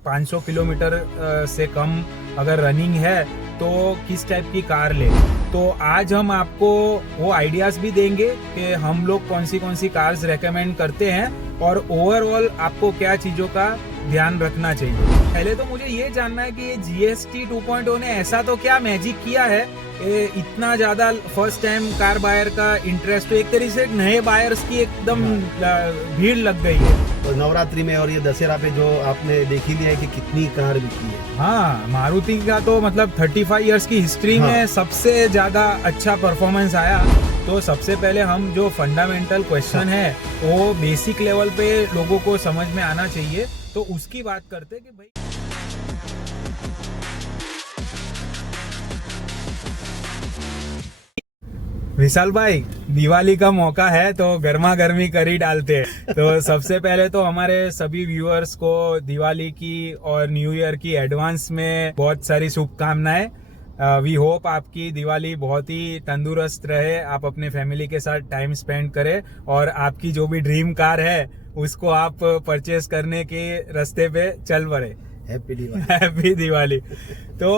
500 kilometre से कम अगर running है तो किस टाइप की कार ले। तो आज हम आपको वो आइडियाज भी देंगे कि हम लोग कौन सी कार्स रेकमेंड करते हैं और ओवरऑल आपको क्या चीज़ों का ध्यान रखना चाहिए। पहले तो मुझे ये जानना है कि ये GST 2.0 ने ऐसा तो क्या मैजिक किया है इतना ज़्यादा फर्स्ट टाइम कार बायर का इंटरेस्ट। तो एक तरीके से नए बायर्स की एकदम भीड़ लग गई है। तो नवरात्रि में और ये दशहरा पे जो आपने देख ही लिया है कि कितनी कार बिकी है। हाँ, मारुति का तो मतलब 35 इयर्स की हिस्ट्री में सबसे ज्यादा अच्छा परफॉर्मेंस आया। तो सबसे पहले हम जो फंडामेंटल क्वेश्चन है वो बेसिक लेवल पे लोगों को समझ में आना चाहिए, तो उसकी बात करते कि भाई विशाल भाई, दिवाली का मौका है तो गर्मा गर्मी कर ही डालते हैं। तो सबसे पहले तो हमारे सभी व्यूअर्स को दिवाली की और न्यू ईयर की एडवांस में बहुत सारी शुभकामनाएं। वी होप आपकी दिवाली बहुत ही तंदुरुस्त रहे, आप अपने फैमिली के साथ टाइम स्पेंड करें और आपकी जो भी ड्रीम कार है उसको आप परचेज करने के रास्ते पे चल पड़े। हैप्पी दिवाली। हैप्पी दिवाली। तो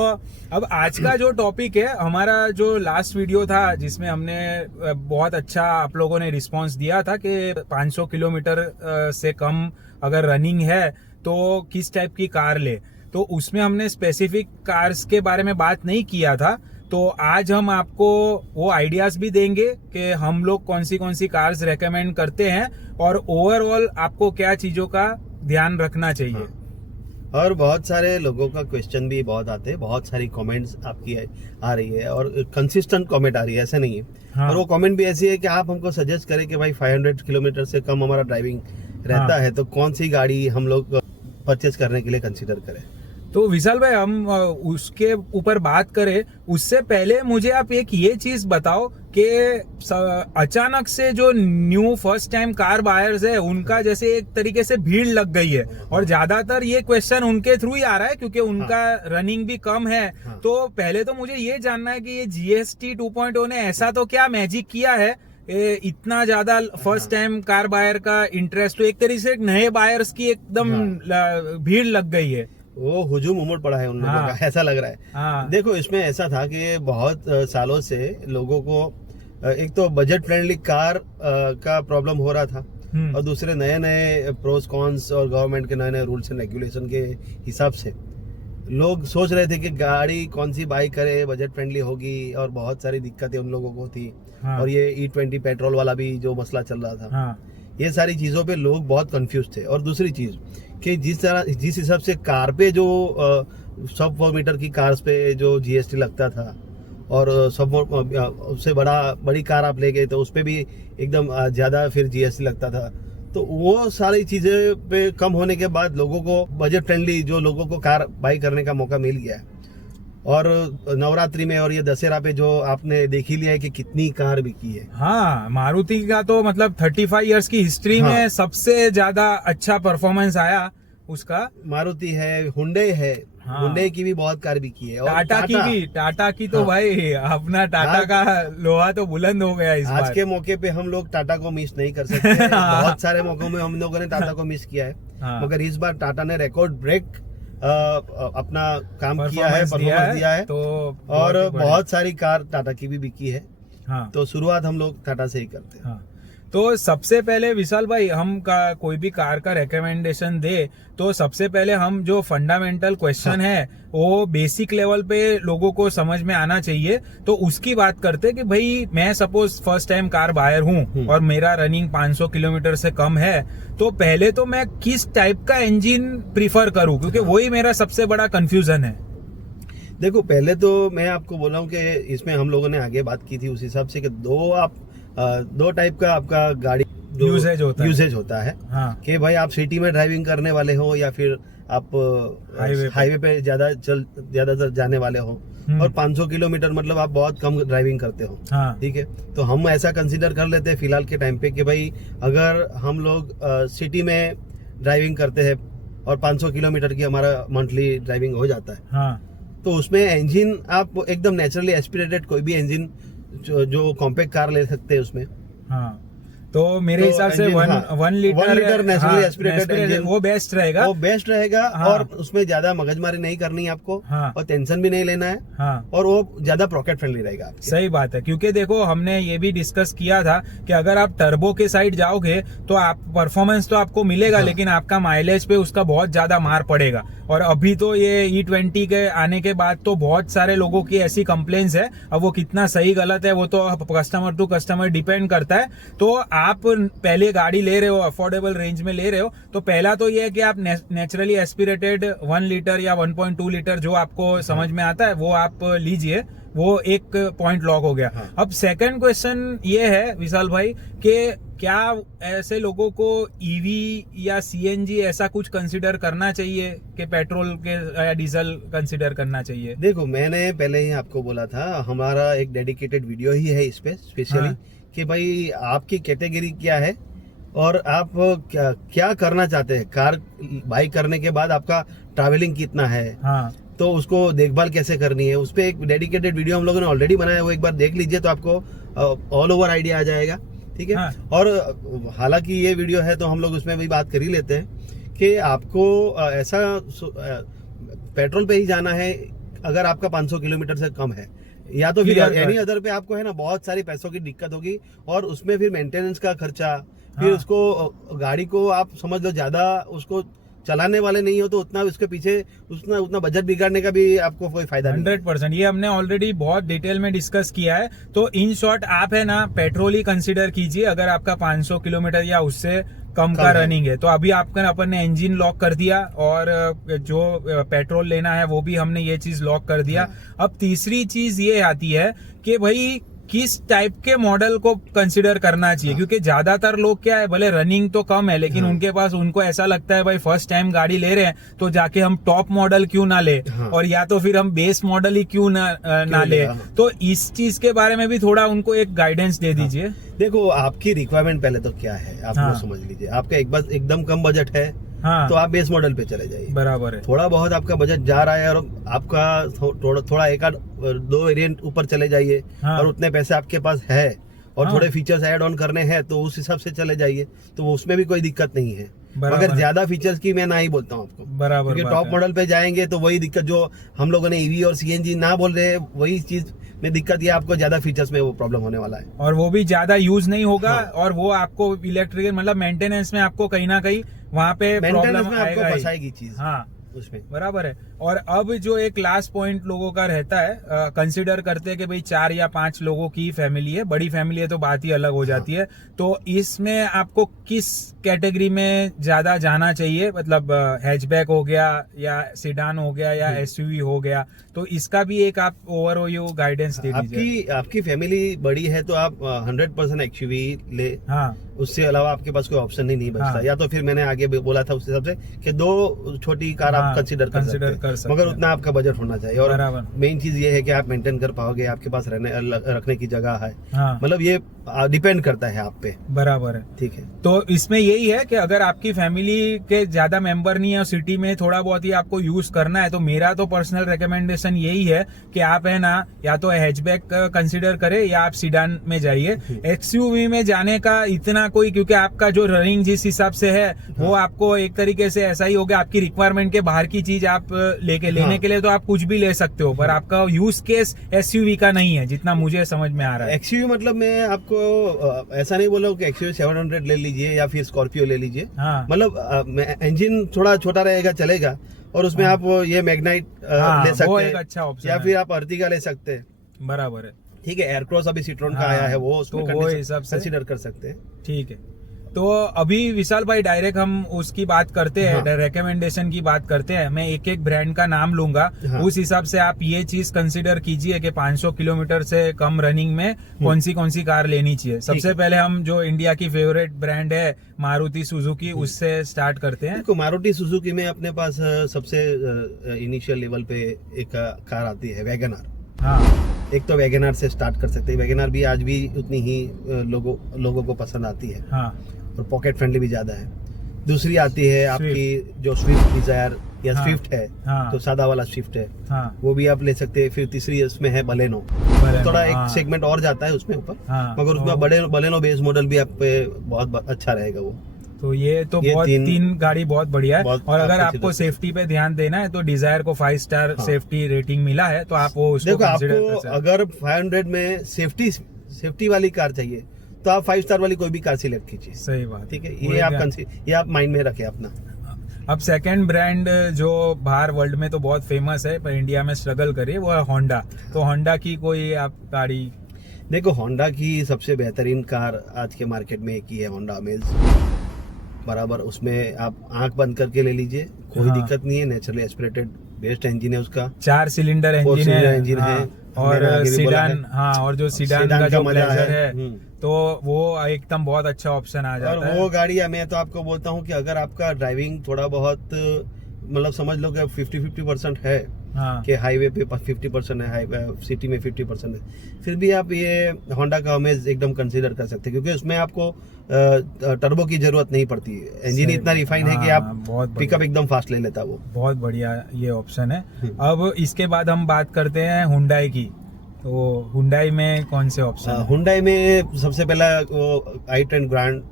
अब आज का जो टॉपिक है, हमारा जो लास्ट वीडियो था जिसमें हमने बहुत अच्छा आप लोगों ने रिस्पांस दिया था कि 500 किलोमीटर से कम अगर रनिंग है तो किस टाइप की कार ले, तो उसमें हमने स्पेसिफिक कार्स के बारे में बात नहीं किया था। तो आज हम आपको वो आइडियाज भी देंगे कि हम लोग कौन सी कार्स रेकमेंड करते हैं और ओवरऑल आपको क्या चीज़ों का ध्यान रखना चाहिए। और बहुत सारे लोगों का क्वेश्चन भी बहुत आते हैं, बहुत सारी कमेंट्स आपकी आ रही है और कंसिस्टेंट कमेंट आ रही है, ऐसा नहीं है। हाँ। और वो कमेंट भी ऐसी है कि आप हमको सजेस्ट करें कि भाई 500 किलोमीटर से कम हमारा ड्राइविंग रहता है तो कौन सी गाड़ी हम लोग परचेज करने के लिए कंसिडर करें। तो विशाल भाई, हम उसके ऊपर बात करें उससे पहले मुझे आप एक ये चीज बताओ कि अचानक से जो new first time car buyers है उनका जैसे एक तरीके से भीड़ लग गई है और ज्यादातर ये क्वेश्चन उनके थ्रू ही आ रहा है क्योंकि उनका रनिंग भी कम है। तो पहले तो मुझे ये जानना है कि ये GST 2.0 ने ऐसा तो क्या मैजिक किया है इतना ज्यादा फर्स्ट टाइम कार बायर का इंटरेस्ट। तो एक तरीके से नए बायर्स की एकदम भीड़ लग गई है, वो हुजूम उमड़ पड़ा है उन लोगों का, ऐसा लग रहा है। देखो, इसमें ऐसा था कि बहुत सालों से लोगों को एक तो बजट फ्रेंडली कार का प्रॉब्लम हो रहा था और दूसरे नए नए प्रोस कॉन्स और गवर्नमेंट के नए नए रूल्स एंड रेगुलेशन के हिसाब से लोग सोच रहे थे कि गाड़ी कौन सी बाई करे, बजट फ्रेंडली होगी, और बहुत सारी दिक्कतें उन लोगों को थी। और ये E20 पेट्रोल वाला भी जो मसला चल रहा था, ये सारी चीज़ों पे लोग बहुत कंफ्यूज थे। और दूसरी चीज़ कि जिस हिसाब से कार पे जो सब 4 मीटर की कार्स पे जो GST लगता था और सब उससे बड़ी कार आप ले गए तो उस पर भी एकदम ज़्यादा फिर GST लगता था। तो वो सारी चीज़ें पे कम होने के बाद लोगों को बजट फ्रेंडली जो लोगों को कार बाई करने का मौका मिल गया है। और नवरात्रि में और ये दशहरा पे जो आपने देख ही लिया है कि कितनी कार बिकी है। हाँ, मारुति का तो मतलब 35 इयर्स की हिस्ट्री में सबसे ज्यादा अच्छा परफॉर्मेंस आया उसका। मारुति है, हुंडई है, हुंडई की भी बहुत कार बिकी है। और टाटा की तो भाई अपना टाटा का लोहा तो बुलंद हो गया इस बार। आज के मौके पे हम लोग टाटा को मिस नहीं कर सकते। बहुत सारे मौकों में हम लोगों ने टाटा को मिस किया है, मगर इस बार टाटा ने रिकॉर्ड ब्रेक अपना काम किया है, परफॉर्मेंस दिया है। तो और बहुत सारी कार टाटा की भी बिकी है। तो शुरुआत हम लोग टाटा से ही करते हैं। तो सबसे पहले विशाल भाई, हम कोई भी कार का रिकमेंडेशन दे तो सबसे पहले हम जो फंडामेंटल क्वेश्चन है वो बेसिक लेवल पे लोगों को समझ में आना चाहिए। तो उसकी बात करते कि भाई मैं suppose first time car buyer हूँ और मेरा रनिंग 500 किलोमीटर से कम है, तो पहले तो मैं किस टाइप का इंजन प्रीफर करूँ, क्योंकि वही मेरा सबसे बड़ा कंफ्यूजन है। देखो, पहले तो मैं आपको बोला हूँ कि इसमें हम लोगों ने आगे बात की थी उस हिसाब से कि दो टाइप का आपका गाड़ी यूसेज होता है। कि भाई आप सिटी में ड्राइविंग करने वाले हो या फिर आप हाईवे पे ज्यादातर जाने वाले हो। और 500 किलोमीटर मतलब आप बहुत कम ड्राइविंग करते हो। ठीक है, तो हम ऐसा कंसीडर कर लेते हैं फिलहाल के टाइम पे कि भाई अगर हम लोग सिटी में ड्राइविंग करते हैं और 500 किलोमीटर की हमारा मंथली ड्राइविंग हो जाता है, तो उसमें इंजन आप एकदम नेचुरली एस्पिरेटेड कोई भी इंजन जो कॉम्पैक्ट कार ले सकते हैं उसमें। तो मेरे हिसाब से one litre naturally aspirated engine वो बेस्ट रहेगा, वो बेस्ट रहेगा। हाँ। और उसमें ज्यादा मगजमारी नहीं करनी है आपको, हाँ। और टेंशन भी नहीं लेना है, हाँ। और वो ज्यादा पॉकेट फ्रेंडली रहेगा आपके। सही बात है, क्योंकि देखो हमने ये भी डिस्कस किया था कि अगर आप टर्बो के साइड जाओगे तो आप परफॉर्मेंस तो आपको मिलेगा, हाँ। लेकिन आपका माइलेज पे उसका बहुत ज्यादा मार पड़ेगा। और अभी तो ये E20 के आने के बाद तो बहुत सारे लोगों की ऐसी कंप्लेंट्स है, अब वो कितना सही गलत है वो तो कस्टमर टू कस्टमर डिपेंड करता है। तो आप पहले गाड़ी ले रहे हो, अफोर्डेबल रेंज में ले रहे हो, तो पहला तो ये है कि आप नेचुरली एस्पिरेटेड 1 लीटर या 1.2 लीटर जो आपको समझ में आता है वो आप लीजिए, वो एक पॉइंट लॉक हो गया। हाँ। अब सेकंड क्वेश्चन ये है विशाल भाई कि क्या ऐसे लोगों को ईवी या सीएनजी ऐसा कुछ कंसिडर करना चाहिए कि पेट्रोल के या डीजल कंसिडर करना चाहिए? देखो मैंने पहले ही आपको बोला था, हमारा एक डेडिकेटेड वीडियो ही है इस पे स्पेशली, हाँ। कि भाई आपकी कैटेगरी क्या है और आप क्या करना चाहते हैं, कार बाई करने के बाद आपका ट्रैवलिंग कितना है, हाँ। तो उसको देखभाल कैसे करनी है, उस पर एक डेडिकेटेड वीडियो हम लोगों ने ऑलरेडी बनाया है, वो एक बार देख लीजिए तो आपको ऑल ओवर आइडिया आ जाएगा। ठीक है। हाँ। और हालांकि ये वीडियो है तो हम लोग उसमें भी बात कर ही लेते हैं कि आपको ऐसा पेट्रोल पे ही जाना है अगर आपका 500 किलोमीटर से कम है, या तो फिर एनी अदर पे आपको है ना बहुत सारी पैसों की दिक्कत होगी, और उसमें फिर मेंटेनेंस का खर्चा, फिर हाँ। उसको गाड़ी को आप समझ लो ज्यादा उसको चलाने वाले नहीं हो तो उतना उसके पीछे उतना बजट बिगाड़ने का भी आपको कोई फायदा नहीं। 100% ये हमने ऑलरेडी बहुत डिटेल में डिस्कस किया है। तो इन शॉर्ट आप है ना पेट्रोल ही कंसिडर कीजिए अगर आपका 500 किलोमीटर या उससे कम का रनिंग है। तो अभी आपका अपन ने इंजन लॉक कर दिया और जो पेट्रोल लेना है वो भी हमने ये चीज लॉक कर दिया। अब तीसरी चीज ये आती है कि भाई किस टाइप के मॉडल को कंसिडर करना चाहिए, क्योंकि ज्यादातर लोग क्या है, भले रनिंग तो कम है लेकिन उनके पास उनको ऐसा लगता है भाई फर्स्ट टाइम गाड़ी ले रहे हैं तो जाके हम टॉप मॉडल क्यों ना ले, और या तो फिर हम बेस मॉडल ही क्यों ना ले। तो इस चीज के बारे में भी थोड़ा उनको एक गाइडेंस दे दीजिए। देखो आपकी रिक्वायरमेंट पहले तो क्या है आप वो समझ लीजिए। आपका एकदम कम बजट है तो आप बेस मॉडल पे चले जाइए, बराबर है। थोड़ा बहुत आपका बजट जा रहा है और आपका थोड़ा एक आध 2 वेरिएंट ऊपर चले जाइए, और उतने पैसे आपके पास है और थोड़े फीचर्स ऐड ऑन करने हैं तो उस हिसाब से चले जाइए, तो उसमें भी कोई दिक्कत नहीं है। मगर ज्यादा फीचर्स की मैं ना ही बोलता हूँ आपको, बराबर, क्योंकि टॉप मॉडल पे जाएंगे तो वही दिक्कत जो हम लोगों ने ईवी और सीएनजी ना बोल रहे वही चीज में दिक्कत, ये आपको ज्यादा फीचर्स में वो प्रॉब्लम होने वाला है, और वो भी ज्यादा यूज नहीं होगा। और वो आपको इलेक्ट्रिकल मतलब मेंटेनेंस में आपको कहीं ना कहीं वहाँ पे प्रॉब्लम आपको फंसाएगी चीज। हाँ उसमें बराबर है। और अब जो एक लास्ट पॉइंट लोगों का रहता है, कंसिडर करते हैं कि भाई 4 या 5 लोगों की फैमिली है, बड़ी फैमिली है तो बात ही अलग हो जाती है। तो इसमें आपको किस कैटेगरी में ज्यादा जाना चाहिए, मतलब हैचबैक हो गया या सीडान हो गया या एसयूवी हो गया, तो इसका भी एक आप ओवरव्यू गाइडेंस दे दीजिए। आपकी फैमिली बड़ी है तो आप 100% एक्सयूवी ले, हाँ उससे अलावा आपके पास कोई ऑप्शन ही नहीं बचता। हाँ। या तो फिर मैंने आगे बोला था उस हिसाब से कि 2 छोटी कार आप कंसिडर कर सकते हैं, मगर उतना आपका बजट होना चाहिए। और मेन चीज ये है कि आप मेंटेन कर पाओगे, आपके पास रखने की जगह है। हाँ। मतलब ये डिपेंड करता है आप पे, बराबर है। ठीक है, तो इसमें यही है कि अगर आपकी फैमिली के ज्यादा मेंबर नहीं है और सिटी में थोड़ा बहुत ही आपको यूज करना है, तो मेरा तो पर्सनल रिकमेंडेशन यही है कि आप है ना या तो हैचबैक कंसिडर करें या आप सीडान में जाइए। एक्सयूवी में जाने का इतना कोई, क्योंकि आपका जो रनिंग जिस हिसाब से है वो आपको एक तरीके से ऐसा ही होगा, आपकी रिक्वायरमेंट के बाहर की चीज आप लेने के लिए तो आप कुछ भी ले सकते हो, पर आपका यूज केस एसयूवी का नहीं है जितना मुझे समझ में आ रहा है। एक्सयूवी मतलब मैं आपको ऐसा नहीं बोला कि एक्सयूवी 700 ले लीजिए या फिर स्कॉर्पियो ले लीजिए। हाँ। मतलब इंजन थोड़ा छोटा रहेगा चलेगा, और उसमें आप ये मैग्नाइट ले सकते हैं, अच्छा ऑप्शन या फिर आप अर्टिगा ले सकते हैं, बराबर है। ठीक है, एयरक्रॉस अभी सिट्रोन का आया है, वो उसमें वो हिसाब से कंसीडर कर सकते हैं। ठीक है, तो अभी विशाल भाई डायरेक्ट हम उसकी बात करते हैं, हाँ। रिकमेंडेशन की बात करते हैं। मैं एक ब्रांड का नाम लूंगा, हाँ। उस हिसाब से आप ये चीज कंसीडर कीजिए कि 500 किलोमीटर से कम रनिंग में कौन सी कार लेनी चाहिए। सबसे पहले हम जो इंडिया की फेवरेट ब्रांड है मारुति सुजुकी, उससे स्टार्ट करते हैं। देखो मारुति सुजुकी में अपने पास सबसे इनिशियल लेवल पे एक कार आती है वैगनआर। हाँ, एक तो वैगनआर से स्टार्ट कर सकते हैं। वैगनआर भी आज भी उतनी ही लोगों को पसंद आती है, हाँ। और पॉकेट फ्रेंडली भी ज्यादा है। दूसरी आती है आपकी जो स्विफ्ट डिजायर या हाँ, स्विफ्ट है, हाँ, तो सादा वाला स्विफ्ट है, हाँ, वो भी आप ले सकते हैं। फिर तीसरी उसमें है बलेनो, थोड़ा एक हाँ, सेगमेंट और जाता है उसमें ऊपर, हाँ, मगर उसमें बलेनो बेस मॉडल भी आप पे बहुत अच्छा रहेगा वो। तो ये तो ये बहुत तीन गाड़ी बहुत बढ़िया है। और अगर आपको सेफ्टी पे ध्यान देना है तो डिजायर को 5 स्टार सेफ्टी रेटिंग मिला है, तो आप वो उसको देखो कंसीडर कर आपको सकते हैं। अगर 500 में सेफ्टी वाली कार चाहिए तो आप 5 स्टार वाली कोई भी कार सिलेक्ट कीजिए। सही बात, ठीक है, ये आप माइंड में रखें अपना। अब सेकंड ब्रांड जो बाहर वर्ल्ड में तो बहुत फेमस है पर इंडिया में स्ट्रगल करे वो है होंडा। तो होंडा की कोई आप गाड़ी? देखो होंडा की सबसे बेहतरीन कार आज के मार्केट में एक ही है, होंडा अमेज बराबर। उसमें आप आंख बंद करके ले लीजिए, कोई हाँ, दिक्कत नहीं है। नेचुरली एस्पिरेटेड बेस्ट इंजन है उसका, 4 सिलेंडर इंजन है, हाँ, है और सीडान, हाँ, और जो सीडान का जो प्लेजर है तो वो एकदम बहुत अच्छा ऑप्शन आ जाता है। और वो गाड़ी मैं तो आपको बोलता हूँ कि अगर आपका ड्राइविंग थोड़ा बहुत मतलब समझ लो कि 50-50% है, हाँ, कि हाईवे पे 50% है, हाईवे सिटी में 50% है, फिर भी आप ये होंडा का अमेज एकदम कंसीडर कर सकते हैं, क्योंकि उसमें आपको टर्बो की जरूरत नहीं पड़ती है। इंजन इतना रिफाइन है कि आप पिकअप एकदम फास्ट ले लेता वो। बहुत बढ़िया ये ऑप्शन है। अब इसके बाद हम बात करते हैं हुंडई की। तो हुंडई में कौन से ऑप्शन? हुंडई में सबसे पहला वो i10 ग्रैंड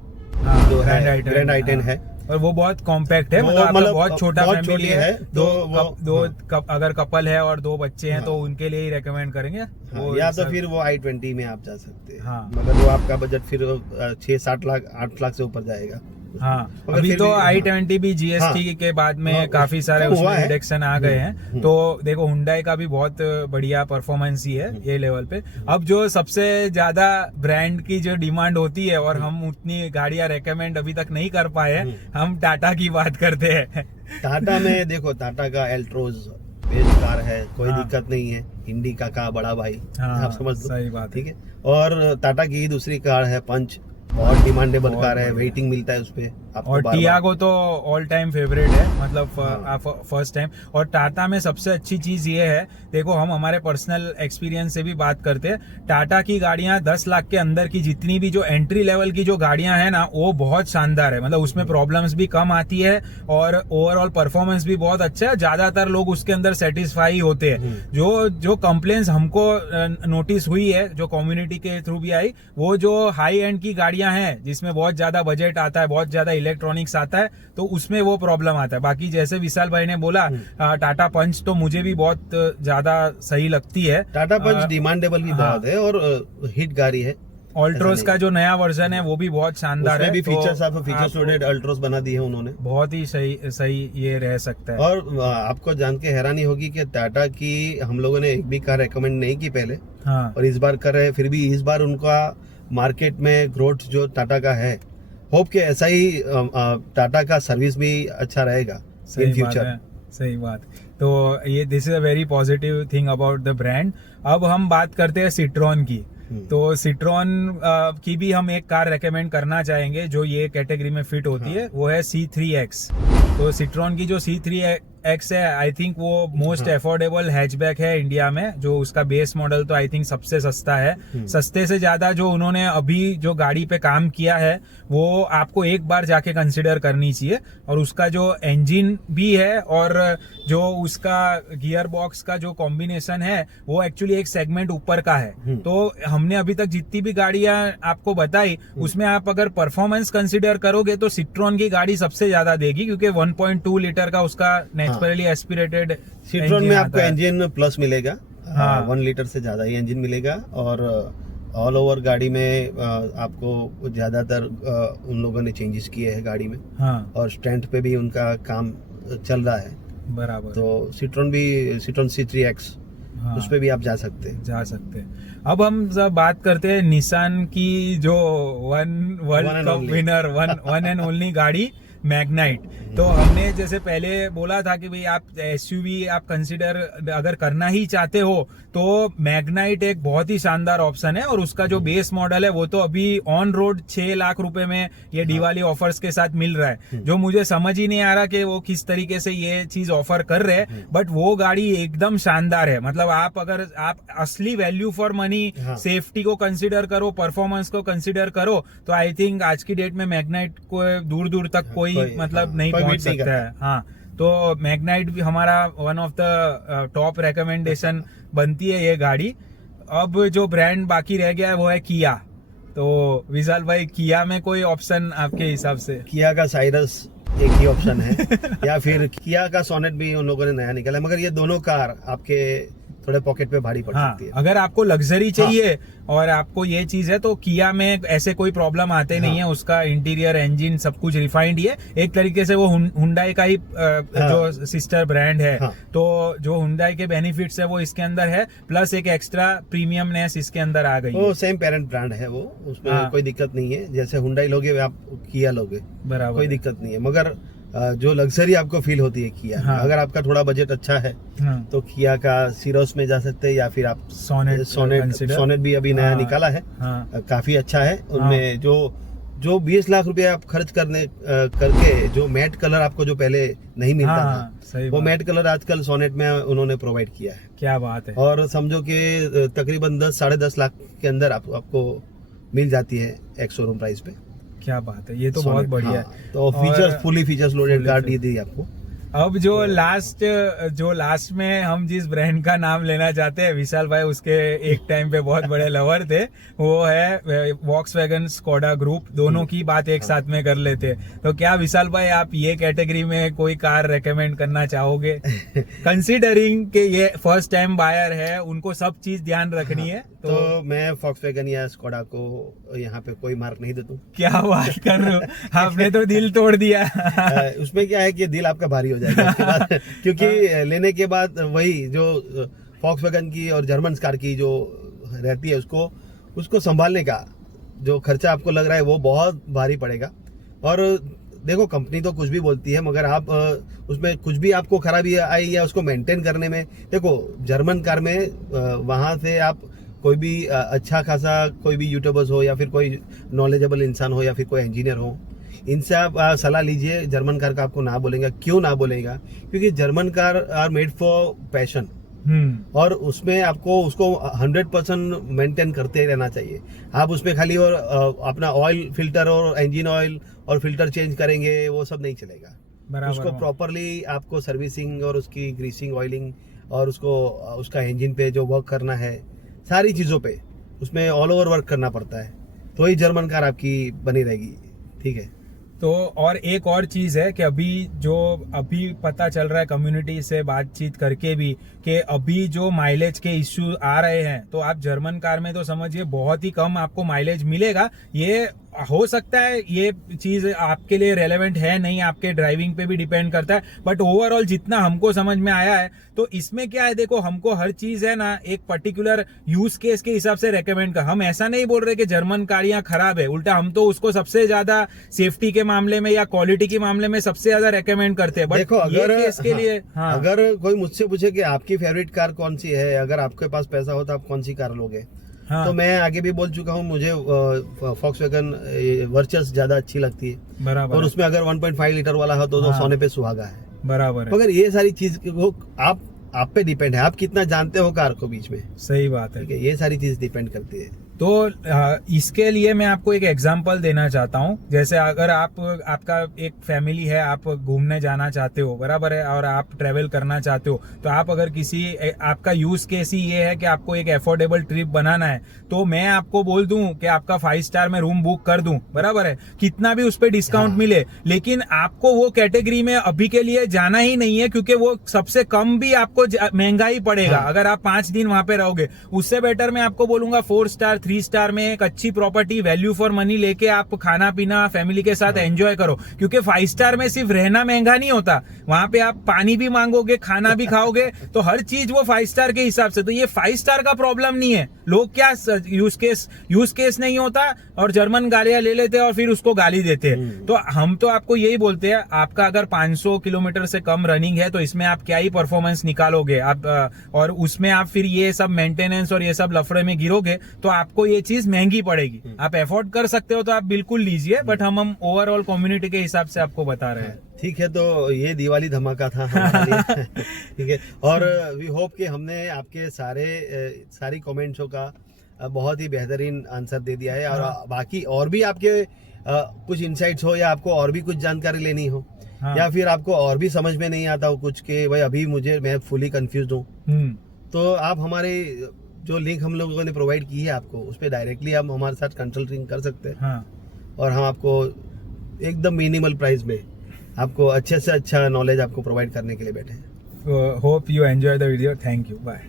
जो है, ग्रैंड i10 है, और वो बहुत कॉम्पैक्ट है, मतलब बहुत छोटा फैमिली है। अगर कपल है और 2 बच्चे हैं तो उनके लिए ही रेकमेंड करेंगे। या तो फिर वो i20 में आप जा सकते हैं, हाँ, मगर वो आपका बजट फिर 6-7 लाख 8 लाख से ऊपर जाएगा। हाँ, अभी तो i20 भी जीएसटी के बाद में काफी सारे उसमें रिडक्शन आ गए हैं। तो देखो हुंडई का भी बहुत बढ़िया परफॉर्मेंस ही है ये लेवल पे। अब जो सबसे ज्यादा ब्रांड की जो डिमांड होती है और हम उतनी गाड़ियां रेकमेंड अभी तक नहीं कर पाए हैं, हम टाटा की बात करते हैं। टाटा में देखो, टाटा का एल्ट्रोज बेस्ट कार है, कोई दिक्कत नहीं है। इंडिका का बड़ा भाई, आप समझ लो, सही बात, ठीक है। और टाटा की दूसरी कार है पंच, बहुत डिमांडेबल कार है, वेटिंग मिलता है उसपे आपको। और टियागो तो ऑल टाइम फेवरेट है, मतलब फर्स्ट टाइम। और टाटा में सबसे अच्छी चीज ये है, देखो हम हमारे पर्सनल एक्सपीरियंस से भी बात करते हैं, टाटा की गाड़ियां 10 लाख के अंदर की जितनी भी जो एंट्री लेवल की जो गाड़ियां हैं ना, वो बहुत शानदार है। मतलब उसमें प्रॉब्लम्स भी कम आती है और ओवरऑल परफॉर्मेंस भी बहुत अच्छा है। ज्यादातर लोग उसके अंदर सेटिस्फाई होते हैं। जो कंप्लेंट्स हमको नोटिस हुई है, जो कम्युनिटी के थ्रू भी आई, वो जो हाई एंड की गाड़ियां हैं जिसमें बहुत ज्यादा बजट आता है, बहुत ज्यादा इलेक्ट्रॉनिक्स आता है, तो उसमें वो प्रॉब्लम आता है। बाकी जैसे विशाल भाई ने बोला, टाटा पंच तो मुझे भी बहुत ज्यादा सही लगती है। टाटा पंच डिमांडेबल भी बहुत है और हिट गाड़ी है। अल्ट्रोस का जो नया वर्जन है वो भी बहुत शानदार है। भी फीचर्स लोडेड अल्ट्रोस बना दी है उन्होंने, बहुत ही सही ये रह सकता है। और आपको जान के हैरानी होगी कि टाटा की हम लोगों ने एक भी कार रेकमेंड नहीं की पहले, हाँ, और इस बार कर रहे हैं। फिर भी इस बार उनका मार्केट में ग्रोथ जो टाटा का है, होप के ऐसा ही टाटा का सर्विस भी अच्छा रहेगा इन फ्यूचर। सही बात। तो ये this is a very positive thing about the brand. अब हम बात करते हैं सिट्रॉन की। तो सिट्रॉन की भी हम एक कार रेकमेंड करना चाहेंगे जो ये कैटेगरी में फिट होती है, वो है C3X। तो सिट्रॉन की जो C3X है, आई थिंक वो मोस्ट अफोर्डेबल हैचबैक है इंडिया में। जो उसका बेस मॉडल तो आई थिंक सबसे सस्ता है। सस्ते से ज्यादा जो उन्होंने अभी जो गाड़ी पे काम किया है वो आपको एक बार जाके कंसिडर करनी चाहिए। और उसका जो इंजन भी है और जो उसका गियर बॉक्स का जो कॉम्बिनेशन है वो एक्चुअली एक सेगमेंट ऊपर का है। तो हमने अभी तक जितनी भी गाड़ियां आपको बताई उसमें आप अगर परफॉर्मेंस कंसिडर करोगे तो सिट्रॉन की गाड़ी सबसे ज्यादा देगी, क्योंकि 1.2 लीटर का उसका नेचुरली एस्पिरेटेड सिट्रॉन में आपको इंजन प्लस मिलेगा। 1 लीटर से ज्यादा ही इंजन मिलेगा। और ऑल ओवर गाड़ी में आपको ज्यादातर उन लोगों ने चेंजेस किए हैं गाड़ी में, और स्ट्रेंथ पे भी उनका काम चल रहा है बराबर। तो सिट्रॉन C3X, उस पे भी आप जा सकते हैं। अब हम सब बात करते हैं निसान की जो world cup winner, one and only गाड़ी मैग्नाइट। तो हमने जैसे पहले बोला था कि भाई आप एसयूवी आप कंसिडर अगर करना ही चाहते हो तो मैग्नाइट एक बहुत ही शानदार ऑप्शन है। और उसका जो बेस मॉडल है वो तो अभी ऑन रोड 6 लाख रुपए में ये दिवाली ऑफर्स के साथ मिल रहा है, जो मुझे समझ ही नहीं आ रहा कि वो किस तरीके से ये चीज ऑफर कर रहे हैं। बट वो गाड़ी एकदम शानदार है। मतलब आप अगर आप असली वैल्यू फॉर मनी, सेफ्टी को कंसिडर करो, परफॉर्मेंस को कंसिडर करो, तो आई थिंक आज की डेट में मैग्नाइट को दूर दूर तक कोई कोई मतलब नहीं पहुंच सकता है। हाँ, तो मैग्नाइट भी हमारा one of the top recommendation बनती है ये गाड़ी। अब जो ब्रांड बाकी रह गया है वो है किया। तो विशाल भाई, किया में कोई ऑप्शन आपके हिसाब से? किया का साइरस एक ही ऑप्शन है या फिर किया का सोनेट भी उन लोगों ने नया निकाला है, मगर ये दोनों कार आपके थोड़े पॉकेट पे भारी पड़ सकती है। अगर आपको लग्जरी चाहिए और आपको ये चीज है तो किया में ऐसे कोई प्रॉब्लम आते नहीं है। उसका इंटीरियर, इंजन सब कुछ रिफाइंड ही है। एक तरीके से वो हुंडई का ही जो सिस्टर ब्रांड है। तो जो हुंडई के बेनिफिट्स है वो इसके अंदर है, प्लस एक एक्स्ट्रा प्रीमियमनेस इसके अंदर आ गई। वो सेम पेरेंट ब्रांड है, वो उसमें कोई दिक्कत नहीं है। जैसे हुंडई लोगे आप किया लोगे, बराबर, कोई दिक्कत नहीं है। मगर जो लग्जरी आपको फील होती है किया, अगर आपका थोड़ा बजट अच्छा है तो किया का सीरोस में जा सकते हैं, या फिर आप सोनेट भी अभी नया निकाला है, काफी अच्छा है। उनमें जो 20 लाख रुपए आप खर्च करके जो मैट कलर आपको जो पहले नहीं मिलता था, वो मैट कलर आजकल सोनेट में उन्होंने प्रोवाइड किया है। क्या बात है। और समझो कि तकरीबन 10-10.5 लाख के अंदर आपको मिल जाती है एक शोरूम प्राइस पे। क्या बात है, ये तो बहुत बढ़िया है। तो फुली फीचर्स लोडेड कार दी आपको। अब जो लास्ट में हम जिस ब्रांड का नाम लेना चाहते हैं, विशाल भाई उसके एक टाइम पे बहुत बड़े लवर थे, वो है वॉक्सवैगन स्कोडा ग्रुप। दोनों की बात एक साथ में कर लेते। तो क्या विशाल भाई आप ये कैटेगरी में कोई कार रेकमेंड करना चाहोगे? कंसीडरिंग कि ये फर्स्ट टाइम बायर है, उनको सब चीज ध्यान रखनी है। तो मैं वॉक्सवैगन या स्कोडा को यहाँ पे कोई मार्क नहीं देता। क्या बात कर रहे हो, आपने तो दिल तोड़ दिया। उसमें क्या है कि दिल आपका भारी हो जाएगा उसके बाद, क्योंकि लेने के बाद वही जो वॉक्सवैगन की और जर्मन कार की जो रहती है उसको संभालने का जो खर्चा आपको लग रहा है वो बहुत भारी पड़ेगा। और देखो, कंपनी तो कुछ भी बोलती है, मगर आप उसमें कुछ भी आपको खराबी आई या उसको मेंटेन करने में, देखो जर्मन कार में वहां से आप कोई भी अच्छा खासा कोई भी यूट्यूबर्स हो या फिर कोई नॉलेजेबल इंसान हो या फिर कोई इंजीनियर हो, इनसे आप सलाह लीजिए। जर्मन कार का आपको ना बोलेगा। क्यों ना बोलेगा? क्योंकि German car are made for passion, और उसमें आपको उसको 100% मेंटेन करते रहना चाहिए। आप उसमें खाली और अपना ऑयल फिल्टर और इंजन ऑयल और फिल्टर चेंज करेंगे, वो सब नहीं चलेगा। उसको प्रॉपरली आपको सर्विसिंग और उसकी ग्रीसिंग, ऑयलिंग और उसका इंजन पे जो वर्क करना है, सारी चीजों पे उसमें ऑल ओवर वर्क करना पड़ता है, तो ही जर्मन कार आपकी बनी रहेगी। ठीक है। तो और एक और चीज है कि अभी पता चल रहा है कम्युनिटी से बातचीत करके भी कि अभी जो माइलेज के इश्यू आ रहे हैं, तो आप जर्मन कार में तो समझिए बहुत ही कम आपको माइलेज मिलेगा। ये हो सकता है ये चीज आपके लिए रेलेवेंट है नहीं, आपके ड्राइविंग पे भी डिपेंड करता है, बट ओवरऑल जितना हमको समझ में आया है तो इसमें क्या है, देखो हमको हर चीज है ना एक पर्टिकुलर यूज केस के हिसाब से रेकमेंड कर। हम ऐसा नहीं बोल रहे कि जर्मन गाड़ियां खराब है, उल्टा हम तो उसको सबसे ज्यादा सेफ्टी के मामले में या क्वालिटी के मामले में सबसे ज्यादा रेकमेंड करते हैं। बट देखो, अगर केस के लिए अगर कोई मुझसे पूछे कि आपकी फेवरेट कार कौन सी है, अगर आपके पास पैसा हो तो आप कौन सी कार लोगे, तो मैं आगे भी बोल चुका हूँ, मुझे वॉक्सवैगन वर्चस ज्यादा अच्छी लगती है। बराबर। और उसमें अगर 1.5 लीटर वाला हो तो सोने पे सुहागा है। बराबर है। मगर ये सारी चीज आप पे डिपेंड है, आप कितना जानते हो कार को बीच में। सही बात है। ये सारी चीज डिपेंड करती है। तो इसके लिए मैं आपको एक एग्जांपल देना चाहता हूँ। जैसे अगर आपका एक फैमिली है, आप घूमने जाना चाहते हो, बराबर है, और आप ट्रेवल करना चाहते हो, तो आप अगर आपका यूज केस ही ये है कि आपको एक अफोर्डेबल ट्रिप बनाना है, तो मैं आपको बोल दूं कि आपका 5 स्टार में रूम बुक कर दूं, बराबर है, कितना भी उस पर डिस्काउंट मिले, लेकिन आपको वो कैटेगरी में अभी के लिए जाना ही नहीं है, क्योंकि वो सबसे कम भी आपको महंगा ही पड़ेगा। अगर आप 5 दिन वहां पे रहोगे, उससे बेटर मैं आपको बोलूंगा 4 स्टार 3 स्टार में एक अच्छी प्रॉपर्टी वैल्यू फॉर मनी लेके आप खाना पीना फैमिली के साथ एंजॉय करो। क्योंकि 5 स्टार में सिर्फ रहना महंगा नहीं होता, वहां पे आप पानी भी मांगोगे, खाना भी खाओगे, तो हर चीज वो 5 स्टार के हिसाब से। तो ये 5 स्टार का प्रॉब्लम नहीं है। लोग क्या यूज केस नहीं होता और जर्मन गाड़ियां ले लेते हैं और फिर उसको गाली देते हैं। तो हम तो आपको यही बोलते हैं, आपका अगर 500 किलोमीटर से कम रनिंग है तो इसमें आप क्या ही परफॉर्मेंस निकालोगे आप, और उसमें आप फिर ये सब मेंटेनेंस और ये सब लफड़े में गिरोगे तो आपको ये चीज महंगी पड़ेगी। आप अफोर्ड कर सकते हो तो आप बिल्कुल लीजिए, बट हम ओवरऑल कम्युनिटी के हिसाब से आपको बता रहे हैं। ठीक है, तो ये दिवाली धमाका था हमारे लिए। ठीक है, और वी होप कि हमने आपके सारी कमेंट्सों का बहुत ही बेहतरीन आंसर दे दिया है। और बाकी और भी आपके कुछ इंसाइट्स हो या आपको और भी कुछ जानकारी लेनी हो, हाँ। या फिर आपको और भी समझ में नहीं आता हो कुछ के भाई अभी मैं फुली कंफ्यूज हूँ, तो आप हमारे जो लिंक हम लोगों ने प्रोवाइड की है आपको, उस पर डायरेक्टली आप हमारे साथ कंसल्टिंग कर सकते हैं। हाँ। और हम आपको एकदम मिनिमल प्राइस में आपको अच्छे से अच्छा नॉलेज आपको प्रोवाइड करने के लिए बैठे हैं। Hope you enjoy the video. Thank you, bye.